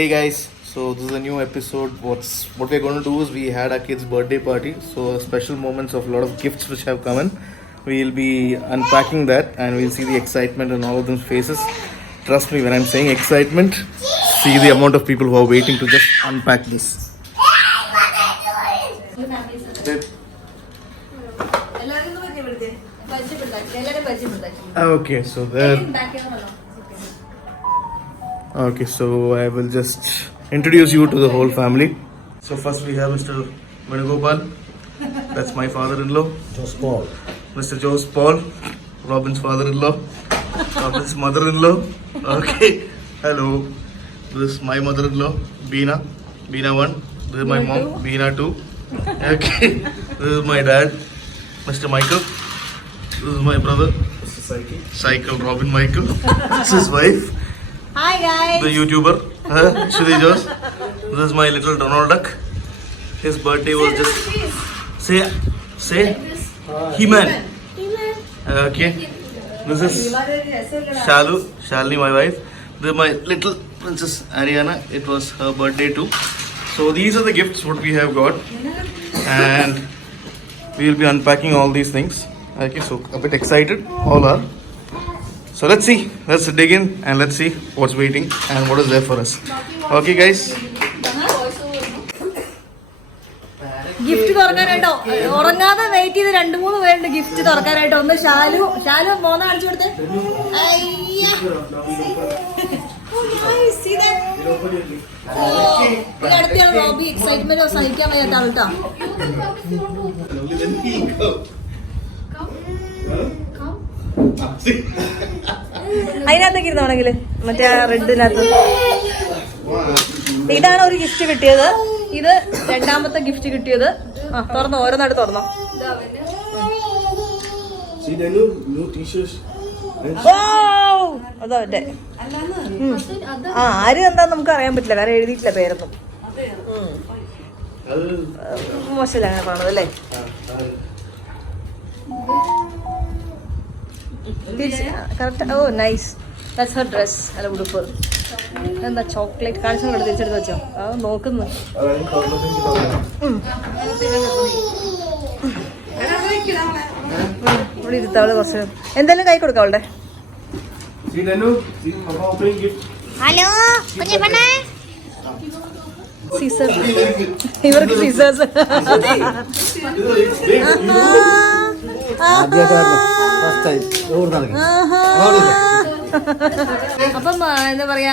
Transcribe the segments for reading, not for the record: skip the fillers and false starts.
Hey guys, so this is a new episode. What we're going to do is we had our kid's birthday party, so special moments of a lot of gifts which have come in. We'll be unpacking that and we'll see the excitement on all of them's faces. Trust me when I'm saying excitement, see the amount of people who are waiting to just unpack this. Okay, so Okay, so I will just introduce you to the whole family. So first we have Mr. Venugopal. That's my father-in-law. Jose Paul. Mr. Jose Paul, Robin's father-in-law. Robin's mother-in-law. Okay, hello. This is my mother-in-law, Beena. Beena 1. This is my mom, Beena 2. Okay, this is my dad, Mr. Michael. This is my brother, Mr. Cycle, Robin Michael. This is his wife. Hi guys. The YouTuber, Shri Jos. This is my little Donald Duck. His birthday was just say He-Man. Okay. This is Shalini, my wife. This is my little princess Ariana. It was her birthday too. So these are the gifts what we have got, and we will be unpacking all these things. Okay, so a bit excited, all are. So let's dig in and let's see what's waiting and what is there for us. Okay guys. Gift തുറക്കാനായിട്ടോ ഉറങ്ങാതെ wait ചെയ്ത് 2-3 പേരുണ്ട് gift തുറക്കാനായിട്ട്. ഒന്ന് ഷാലു മോനെ കാണിച്ചു കൊടുത്തേ. അടുത്തയാൾ Robbie. Excitement സഹിക്കാൻ വയ്യാത്ത ആൾട്ടോ. അതിനകത്തേക്ക് ഇരുന്നാണെങ്കില് മറ്റേ റെഡിനകത്ത്. ഇതാണ് ഒരു ഗിഫ്റ്റ് കിട്ടിയത്. ഇത് രണ്ടാമത്തെ ഗിഫ്റ്റ് കിട്ടിയത്. തുറന്നോ, ഓരോന്നായിട്ട് തുറന്നോ. അതവന്റെ ആര് എന്താന്ന് നമുക്ക് അറിയാൻ പറ്റില്ല, കാരണം എഴുതിയിട്ടില്ല പേരൊന്നും. മോശമില്ല അങ്ങനെ കാണുന്നത് അല്ലേ. Correct. Oh nice. That's her dress. അല്ല ഉടുപ്പ്. എന്താ ചോക്ലേറ്റ് കാണിച്ചു കൊണ്ട് തിരിച്ചെടുത്ത് വെച്ചോ. അത് നോക്കുന്നു. ഇവിടെ ഇരുത്താവള് കുറച്ച് എന്തായാലും കൈ കൊടുക്കാം അവളുടെ. ഹലോ കുഞ്ഞിപ്പണ്ണേ. സീസർ. ഇവർക്ക് സീസേഴ്സ്. അപ്പം എന്താ പറയാ,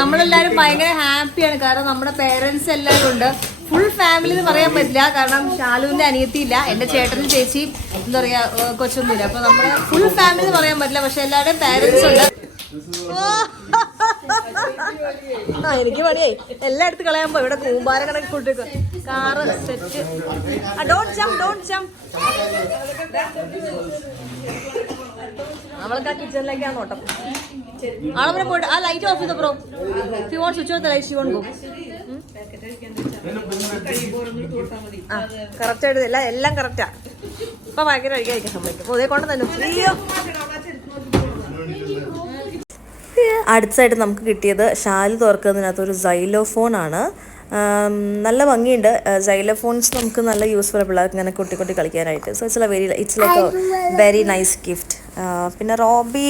നമ്മളെല്ലാരും ഭയങ്കര ഹാപ്പിയാണ്. കാരണം നമ്മുടെ പേരൻസ് എല്ലാവരും ഉണ്ട്. ഫുൾ ഫാമിലി എന്ന് പറയാൻ പറ്റില്ല, കാരണം ഷാലുവിന്റെ അനിയത്തിയില്ല, എന്റെ ചേട്ടനും ചേച്ചിയും എന്താ പറയാ കൊച്ചൊന്നുമില്ല. അപ്പൊ നമ്മുടെ ഫുൾ ഫാമിലി എന്ന് പറയാൻ പറ്റില്ല, പക്ഷെ എല്ലാവരുടെയും പേരൻസ് ഉണ്ട്. എനിക്ക് പണിയായി എല്ലാം എടുത്ത് കളയാൻ. ഇവിടെ കൂമ്പാര കണക്ക് കൂട്ടിക്ക് കാറ് സെറ്റ്. Don't jump. നമ്മൾക്ക് ആ കിച്ചണിലേക്കാണ് നോട്ടം. ആളെ പോയിട്ട് ആ ലൈറ്റ് ഓഫ് ചെയ്ത bro. You won't switch off the light, you won't go. Correct ആയിട്ട് എല്ലാം കറക്റ്റാ. ഇപ്പൊ ഭയങ്കര കഴിക്കാതിരിക്കാൻ സമ്മതിക്കും. അതേ കൊണ്ട് തന്നെ. അടുത്തതായിട്ട് നമുക്ക് കിട്ടിയത് ഷാല് തുറക്കുന്നതിനകത്തൊരു സൈലോഫോണാണ്. നല്ല ഭംഗിയുണ്ട്. സൈലോഫോൺസ് നമുക്ക് നല്ല യൂസ്ഫുൾ പിള്ളേർക്ക് ഇങ്ങനെ കൊട്ടി കളിക്കാനായിട്ട്. So it's like a very nice gift. പിന്നെ റോബി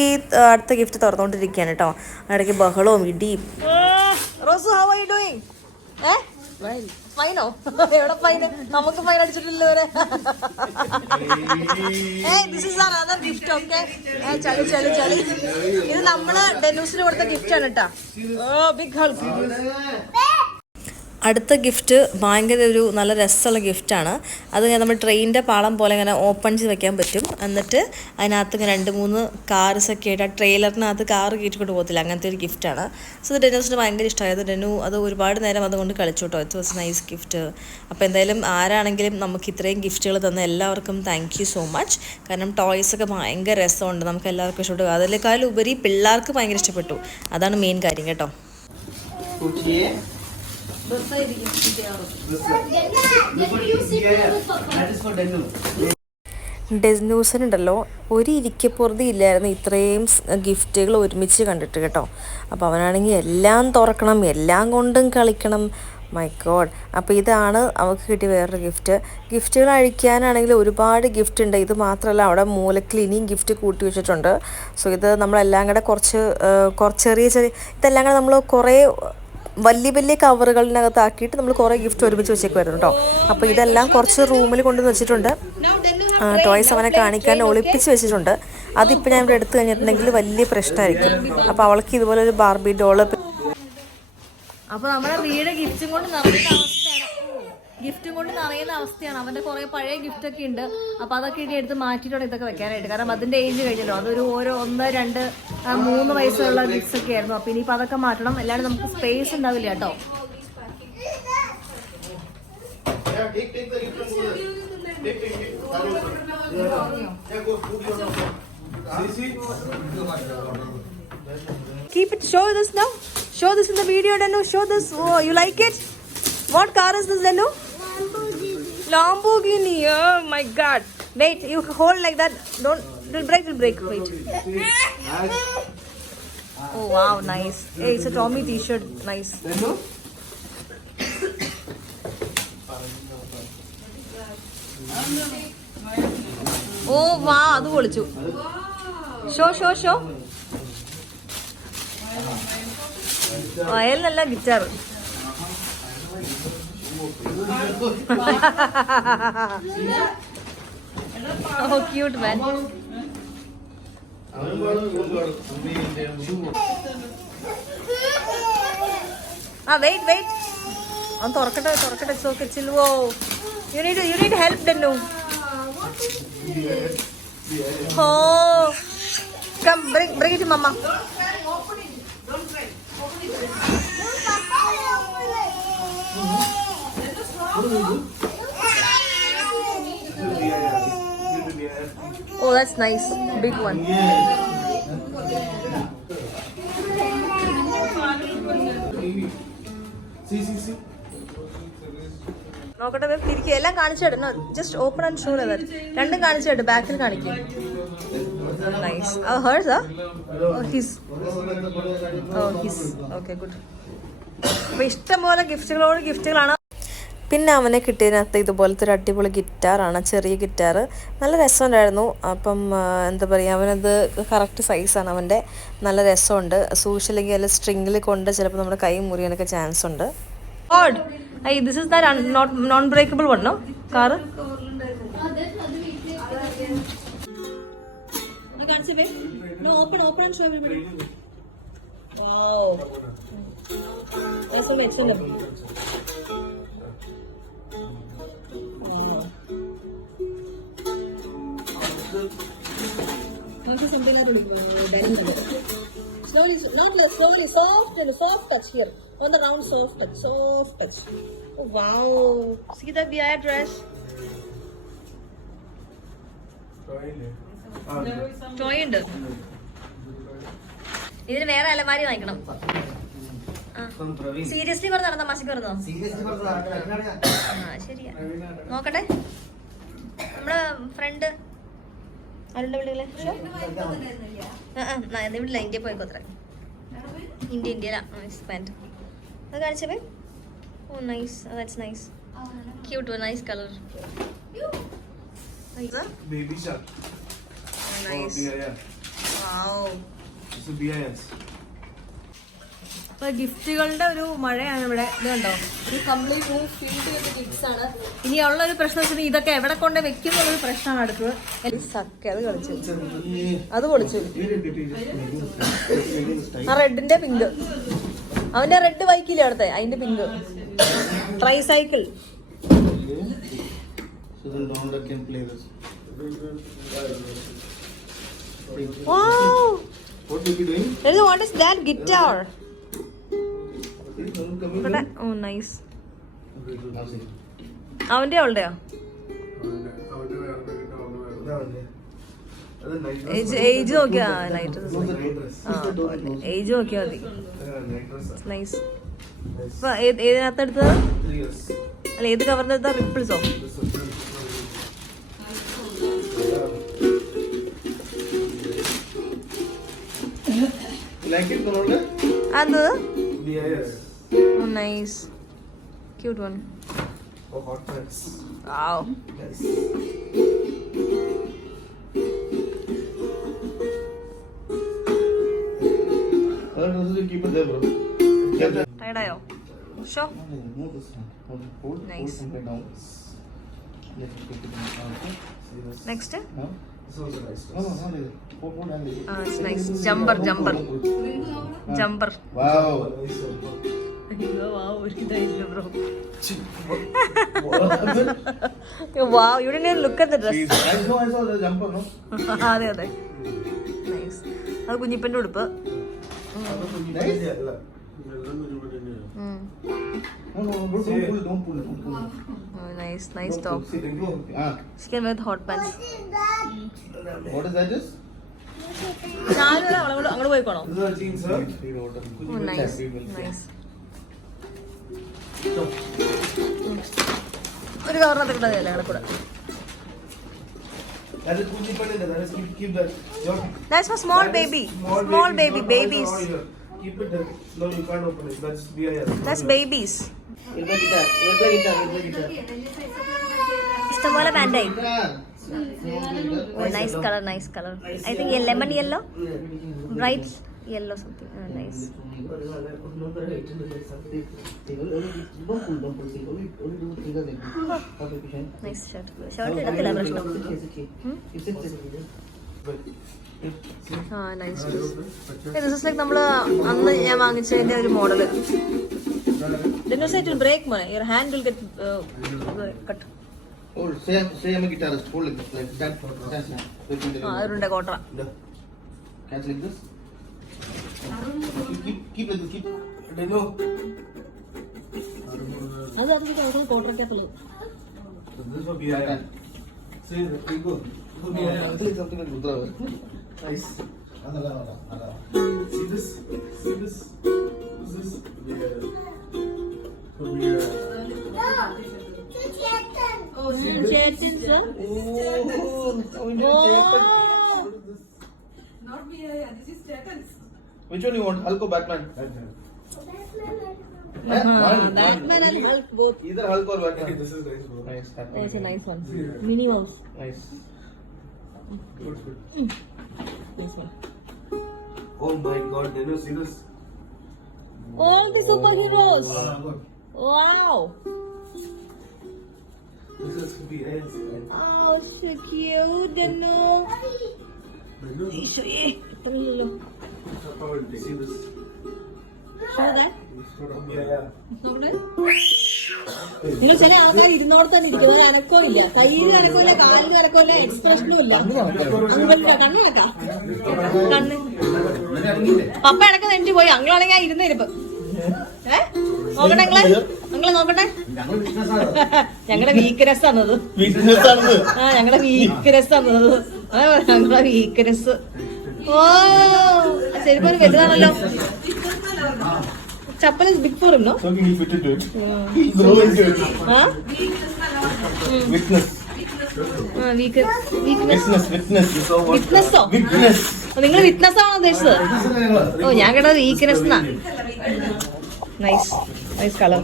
അടുത്ത ഗിഫ്റ്റ് തുറന്നുകൊണ്ടിരിക്കുകയാണ് കേട്ടോ. ഇടയ്ക്ക് ബഹളവും ഇടിയും. റോസു, ഹൗ ആർ യു ഡൂയിങ്? ഫൈനോ? എവിടെ ഫൈന്? നമുക്ക് ഫൈൻ അടിച്ചിട്ടില്ല വരെ. ചളി. ഇത് നമ്മള് ഡെനൂസിന് കൊടുത്ത ഗിഫ്റ്റ് ആണ് കേട്ടോ. Big Hulk. അടുത്ത ഗിഫ്റ്റ് ഭയങ്കര ഒരു നല്ല രസമുള്ള ഗിഫ്റ്റാണ്. അത് നമ്മൾ ട്രെയിനിൻ്റെ പാളം പോലെ ഇങ്ങനെ ഓപ്പൺ ചെയ്ത് വെക്കാൻ പറ്റും. എന്നിട്ട് അതിനകത്ത് ഇങ്ങനെ 2-3 കാർസൊക്കെ ആയിട്ട് ആ ട്രെയിലറിനകത്ത് കാറ് കയറ്റിക്കൊണ്ട് പോകത്തില്ല, അങ്ങനത്തെ ഒരു ഗിഫ്റ്റാണ്. സോ ഇത് ഡെനൂസിന് ഭയങ്കര ഇഷ്ടമായത്. ഡെനു അത് ഒരുപാട് നേരം അതുകൊണ്ട് കളിച്ചു കേട്ടോ. It was nice gift. അപ്പോൾ എന്തായാലും ആരാണെങ്കിലും നമുക്ക് ഇത്രയും ഗിഫ്റ്റുകൾ തന്ന എല്ലാവർക്കും താങ്ക് യു സോ മച്ച്. കാരണം ടോയ്സൊക്കെ ഭയങ്കര രസമുണ്ട്, നമുക്ക് എല്ലാവർക്കും ഇഷ്ടപ്പെട്ടു. അതിനേക്കാളും ഉപരി പിള്ളേർക്ക് ഭയങ്കര ഇഷ്ടപ്പെട്ടു. അതാണ് മെയിൻ കാര്യം കേട്ടോ. ഡെസ്നൂസിനുണ്ടല്ലോ ഒരു ഇരിക്കപ്പുറതി ഇല്ലായിരുന്നു ഇത്രയും ഗിഫ്റ്റുകൾ ഒരുമിച്ച് കണ്ടിട്ട് കേട്ടോ. അപ്പോൾ അവനാണെങ്കിൽ എല്ലാം തുറക്കണം, എല്ലാം കൊണ്ടും കളിക്കണം. My God. അപ്പോൾ ഇതാണ് അവൾക്ക് കിട്ടിയ വേറൊരു ഗിഫ്റ്റ്. ഗിഫ്റ്റുകൾ അഴിക്കാനാണെങ്കിൽ ഒരുപാട് ഗിഫ്റ്റ് ഉണ്ട്. ഇത് മാത്രമല്ല അവിടെ മൂലക്കിൽ ഇനിയും ഗിഫ്റ്റ് കൂട്ടി വെച്ചിട്ടുണ്ട്. സോ ഇത് നമ്മളെല്ലാം കൂടെ കുറച്ച് ചെറിയ ഇതെല്ലാം കൂടെ നമ്മൾ കുറേ വലിയ വലിയ കവറുകളിനകത്താക്കിയിട്ട് നമ്മൾ കുറേ ഗിഫ്റ്റ് ഒരുമിച്ച് വെച്ചേക്കുമായിരുന്നു കേട്ടോ. അപ്പോൾ ഇതെല്ലാം കുറച്ച് റൂമിൽ കൊണ്ടുവന്ന് വെച്ചിട്ടുണ്ട്. ടോയ്സ് അവനെ കാണിക്കാൻ ഒളിപ്പിച്ച് വെച്ചിട്ടുണ്ട്. അതിപ്പോൾ ഞാൻ ഇവിടെ എടുത്തു കഴിഞ്ഞിട്ടുണ്ടെങ്കിൽ വലിയ പ്രശ്നമായിരിക്കും. അപ്പോൾ അവൾക്ക് ഇതുപോലെ ഒരു ബാർബി ഡോള്. അപ്പോൾ നമ്മുടെ വീട് ഗിഫ്റ്റും കൊണ്ട് നിറയുന്ന അവസ്ഥയാണ്. അവൻ്റെ കുറേ പഴയ ഗിഫ്റ്റൊക്കെ ഉണ്ട്. അപ്പോൾ അതൊക്കെ ഇനി എടുത്ത് മാറ്റിയിട്ടുണ്ട് ഇതൊക്കെ വെക്കാനായിട്ട്. കാരണം അതിൻ്റെ ഏജ് കഴിഞ്ഞല്ലോ. അതൊരു 1, 2, 3 വയസ്സുള്ള ഗിഫ്റ്റ്സ് ഒക്കെ ആയിരുന്നു. അപ്പോൾ ഇനിയിപ്പോൾ അതൊക്കെ മാറ്റണം. അല്ലാണ്ട് നമുക്ക് സ്പേസ് ഉണ്ടാവില്ല കേട്ടോ. Keep it. Show this now. Show this in the video, Danu. Show this. Oh, you like it? What car is this, Danu? Lamborghini. Oh my God. Wait, you hold like that. Don't. It'll break. Wait. Oh wow, nice. Hey, it's a Tommy t-shirt. Nice. Oh wow, adu polichu. Show. അയൽ നല്ല guitar. Oh cute man. Wait. അവൻ തുറക്കട്ടെ. It's okay. Chill. Whoa. You need help, Danu. Oh. Come, bring it to mama. Don't try. Oh, that's nice. Big one. See. നോക്കട്ടെ തിരിക്കുക. എല്ലാം കാണിച്ചിടണം. Just open and show that. രണ്ടും കാണിച്ചിട്ട് ബാക്കിൽ കാണിക്കും. Nice. Hers his. Okay good. അപ്പോൾ ഇഷ്ടംപോലെ ഗിഫ്റ്റുകളാണ്. പിന്നെ അവനെ കിട്ടിയതിനകത്ത് ഇതുപോലത്തെ ഒരു അടിപൊളി ഗിറ്റാറാണ്. ചെറിയ ഗിറ്റാർ. നല്ല രസമുണ്ടായിരുന്നു. അപ്പം എന്താ പറയുക, അവനത് കറക്റ്റ് സൈസാണ് അവൻ്റെ. നല്ല രസമുണ്ട്. സൂക്ഷിച്ചില്ലെങ്കിൽ അതിൽ സ്ട്രിങ്ങിൽ കൊണ്ട് ചിലപ്പോൾ നമ്മുടെ കൈ മുറിയാനൊക്കെ ചാൻസ് ഉണ്ട്. Hey, this is that non-breakable one, no? Car? No, can't see, babe. No, open and show everybody. Wow. That's so excellent. Wow. Also something I do. Slowly, soft touch here. On the round, soft touch. Oh, wow. See the BI dress. Toy ഉണ്ട്. ഇതിന് വേറെ അലമാരി വാങ്ങിക്കണം. Seriously പറഞ്ഞോ തമാശക്ക് പറഞ്ഞോ? ശരിയാ. നോക്കട്ടെ. നമ്മുടെ ഫ്രണ്ട് ആരുടെ വിളികളെ വിടില്ല. ഇന്ത്യ പോയിക്കോത്ര. ഇന്ത്യയില പാൻറ് അത് കാണിച്ചേ. Oh nice. That's nice. Cute. Nice colour. Baby shark. Nice. Wow. It's a BIS. അപ്പോൾ ഗിഫ്റ്റുകളുടെ ഒരു മഴയാണ് ഇവിടെ. ഇത് കണ്ടോ, ഒരു കംപ്ലീറ്റ് റൂം ഫിൽഡ് ചെയ്ത ഗിഫ്റ്റ്സ് ആണ്. ഇനിയുള്ളൊരു പ്രശ്നം വെച്ചാൽ ഇതൊക്കെ എവിടെ കൊണ്ട് വെക്കും എന്നുള്ളൊരു പ്രശ്നമാണ് അടുത്തത്. സക്കെ അത് കളിച്ചു, അത് പൊളിച്ചു. ആ റെഡിന്റെ പിങ്ക്, അവന്റെ റെഡ് ബൈക്കില്ലേ അവിടുത്തെ, അതിന്റെ pink. Tricycle. Wow! What is that guitar? Oh, nice. അവന്റെ അവളുടെയോ? ഏജ് നോക്കിയാ ഏജ് നോക്കിയാ മതി. നൈസ്. ഏതിനകത്ത് എടുത്തത്? അല്ല, ഏത് കവറിന്റെ എടുത്താ? റിപ്പിൾസോ? like it, Ronaldo? അത് BIS. oh nice cute one Oh, hot pants. wow Yes. Keep it there, bro. tired ayo sure Move this one. Hold Nice. something down. Let it keep it down. Okay. See this? next No? This one's a nice No, dress. no, no. Hold and leave. it's nice jumper jumper jumper Wow. Nice one. അയ്യോ wow ഒരു ഇതായില്ല bro What happened? wow you didn't even look at the dress Jeez, I saw the jumper, no? അതെ അതെ nice അത് കുഞ്ഞിപ്പൻ്റെ ഉടുപ്പ് Nice. Yeah, look. No, no, bro, don't pull. Nice nice top See, go. Ah, chicken with hot pans what is that? Is? ഞാനും അങ്ങോട്ട് പോയിക്കോണോ This is our jeans, sir. Nice nice ഒരു കവറിനകത്ത് കിട്ടാതെ ഞങ്ങളെ കൂടെ That is Gucci pant. That is keep that. Yo, That's for small that is baby. Small Small baby. baby, Not all babies. the oil. Keep it there. No, you can't open it. That's BIS. That's babies. Where's the guitar? Where's the guitar? Where's the guitar? ഇഷ്ടംപോലെ പാൻറ്റായി Guitar. Nice colour nice colour I think lemon yellow bright yellow something nice Don't pull. See, only do fingers like this. Okay, Kishan. Nice shirt shirt ഇടത്തില്ല പ്രശ്നം ആ nice this is like നമ്മൾ അന്ന് ഞാൻ വാങ്ങിച്ചതിന്റെ ഒരു model break മോനെ your hand will get cut Hold. Say I'm a guitarist. Hold like this, like that. That's it. ആ അതിലുണ്ട് കോട്ടറ Catch like this. Keep like this. Keep. No. അത് കോട്ടറക്കകത്തുള്ളത് This is for BIS. See, there you go. For BIS. Something like Rudra. Nice. See this? See this? This is BIS. For BIS. ചേട്ടൻസ് Not BIS, this is Chetans. Which one you want? Hulk or Batman? Batman and Hulk both Either Hulk or Batman. This is nice, bro. Nice. That's a nice one. Minnie Mouse. Nice. Good, good. This one. Oh my God, did you see this? All the superheroes. Look. Wow. This is for BIS. Oh, so cute. No. Show see this? Show that. Yeah. നിങ്ങൾ ചില ആൾക്കാർ ഇരുന്നോടത്ത് തന്നെ ഇരിക്കും ഒരു അനക്കവും ഇല്ല കയ്യിൽ അനക്കമില്ല കാലിൽ അനക്കമില്ല എക്സ്പ്രഷനും ഇല്ല കണ്ണടക്കാം കണ്ണ് പപ്പ ഇടക്ക് നെഞ്ചു പോയി അങ്ങളാണെങ്കിൽ ആ ഇരുന്ന് ഇരിപ്പ് നോക്കട്ടെ നിങ്ങളെ നോക്കട്ടെ ഞങ്ങളുടെ വീക്ക്നെസ് ആണത് ആ ഞങ്ങളുടെ വീക്ക്നെസ് ആണത് ഞങ്ങളുടെ വീക്ക്നെസ് ഓ ശരിക്കും ഒരു വലുതാണല്ലോ chappal is big for no So he fitted it. He's always good. Witness. വിറ്റ്നസ്സോ നിങ്ങൾ വിറ്റ്നസ് ആണോ ഉദ്ദേശിച്ചത് ഓ ഞാൻ കേട്ടത് വീക്ക്നെസ് എന്നാ നൈസ് നൈസ് കളർ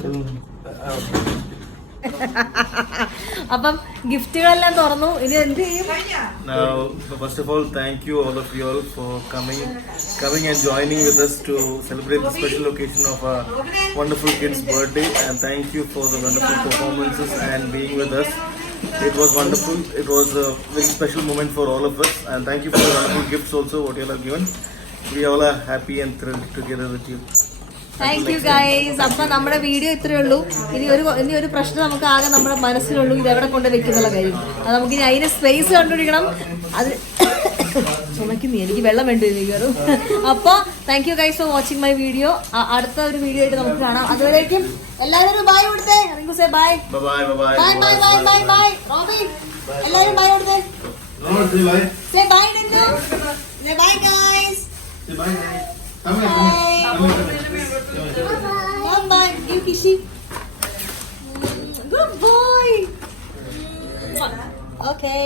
അപ്പം ഗിഫ്റ്റുകളെല്ലാം തുറന്നു ഇനി എന്ത് ചെയ്യും Now, first of all, thank you all of you all for coming and joining with us to celebrate the special occasion of our wonderful kid's birthday. And thank you for the wonderful performances and being with us. It was wonderful. It was a very special moment for all of us. And thank you for the wonderful gifts also what you all have given. We all are happy and thrilled together with you. Thank you guys അപ്പൊ നമ്മുടെ video ഇത്രയേ ഉള്ളൂ ഇനി ഒരു പ്രശ്നം നമുക്ക് ആകെ നമ്മുടെ മനസ്സിലുള്ളൂ ഇത് എവിടെ കൊണ്ട് വെക്കുന്നുള്ള കാര്യം അത് നമുക്ക് ഇനി അതിന് സ്പേസ് കണ്ടുപിടിക്കണം അത് ചുമക്കുന്നു എനിക്ക് വെള്ളം വേണ്ടിയിരിക്കും അപ്പൊ thank you guys for watching my video അടുത്ത ഒരു വീഡിയോ ആയിട്ട് നമുക്ക് കാണാം അതുവരേക്കും എല്ലാവരും ബൈ കൊടുത്തേ Rinku say bye Bye bye. Bye bye bye bye bye Robin എല്ലാവരും ബൈ കൊടുത്തേ സേ ബൈ നിന്നു say bye guys Bye. You kissy. Good boy. Okay.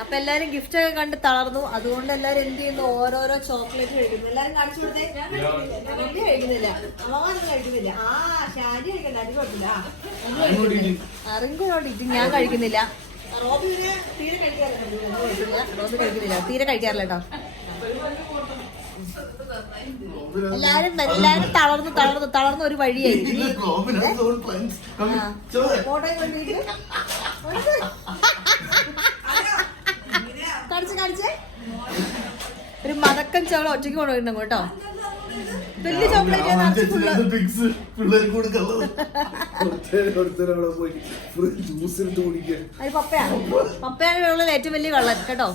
അപ്പൊ അപ്പൊ എല്ലാരും ഗിഫ്റ്റ് ഒക്കെ കണ്ട് തളർന്നു. അതുകൊണ്ട് എല്ലാരും എന്ത് ചെയ്യുന്നു, ഓരോരോ ചോക്ലേറ്റ് കഴിക്കുന്നു. എല്ലാരും കാണിച്ചു കൊടുത്തേ. വലിയ കഴിക്കുന്നില്ല, അമ്മമാരൊന്നും കഴിക്കുന്നില്ല. ആ ഷാജി കഴിക്കണ്ട, അടി കുഴപ്പമില്ല. അറിങ്കോട്ട് ഞാൻ കഴിക്കുന്നില്ല. റോബി പിന്നെ തീരെ കഴിക്കാറില്ല. റോബി കഴിക്കുന്നില്ല, തീരെ കഴിക്കാറില്ല കേട്ടോ. എല്ലാരും തളർന്ന ഒരു വഴിയായി. കാണിച്ചേ ഒരു മതക്കൻ ചോളം ഒറ്റയ്ക്ക് കൊണ്ടുപോയിരുന്നു കേട്ടോ. വലിയ ചോക്ലേറ്റ് പപ്പയാണ് ഉള്ളത് ഏറ്റവും വലിയ കള്ളൻ കേട്ടോ.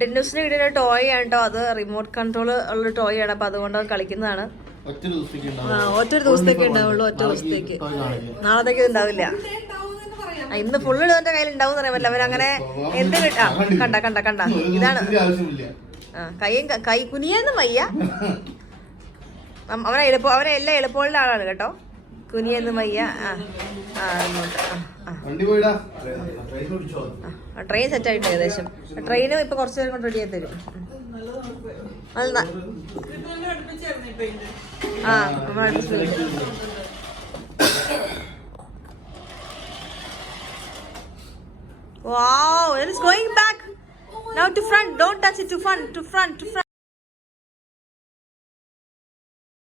ഡെന്നൂസിന് കിട്ടിയ ടോയ് ആണ് കേട്ടോ. അത് റിമോട്ട് കൺട്രോൾ ഉള്ള ടോയ് ആണ്. അപ്പൊ അതുകൊണ്ട് കളിക്കുന്നതാണ്. ഒറ്റ ദിവസത്തേക്ക് ഉണ്ടാവുള്ളൂ. ഒറ്റ ദിവസത്തേക്ക്, നാളത്തേക്ക് ഉണ്ടാവില്ല. ഇന്ന് ഫുള്ള് ഇടുന്നവന്റെ കയ്യിൽ ഉണ്ടാവും പറയാൻ പറ്റില്ല. അവരങ്ങനെ എന്ത് കണ്ട ഇതാണ്. കൈ കുനിയൊന്നും വയ്യ. അവനെ എല്ലാം എളുപ്പമുള്ള ആളാണ് കേട്ടോ. കുനിയൊന്നും വയ്യ. ട്രെയിൻ സെറ്റ് ആയിട്ട് ഏകദേശം. ട്രെയിനും ഇപ്പൊ കുറച്ചു നേരം കൊണ്ട് റെഡി ആയി തരും. Wow, it is going back now to front. Don't touch it, to front.